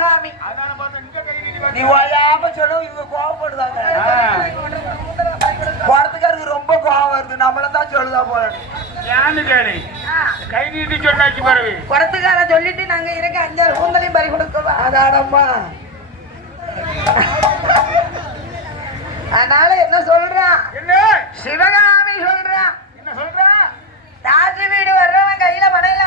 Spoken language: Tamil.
சிவகாமி. நீ ஓயாம சொல்லும் இவங்க கோவப்படுதாங்க. குடத்துக்காருக்கு ரொம்ப கோவம் வருது. நம்மளதான் சொல்லுதா போல. கை நீட்டி சொன்னாச்சு பாரு. குடத்துக்கார சொல்லிட்டு நாங்க இருக்க 5 கூந்தலையும் பறி கொடுக்கவா? அதானம்மா. அதனால என்ன சொல்றான்? சிவகாமி சொல்றான். என்ன சொல்ற? தாஜி வீடு வர்றவன் கையில மனையில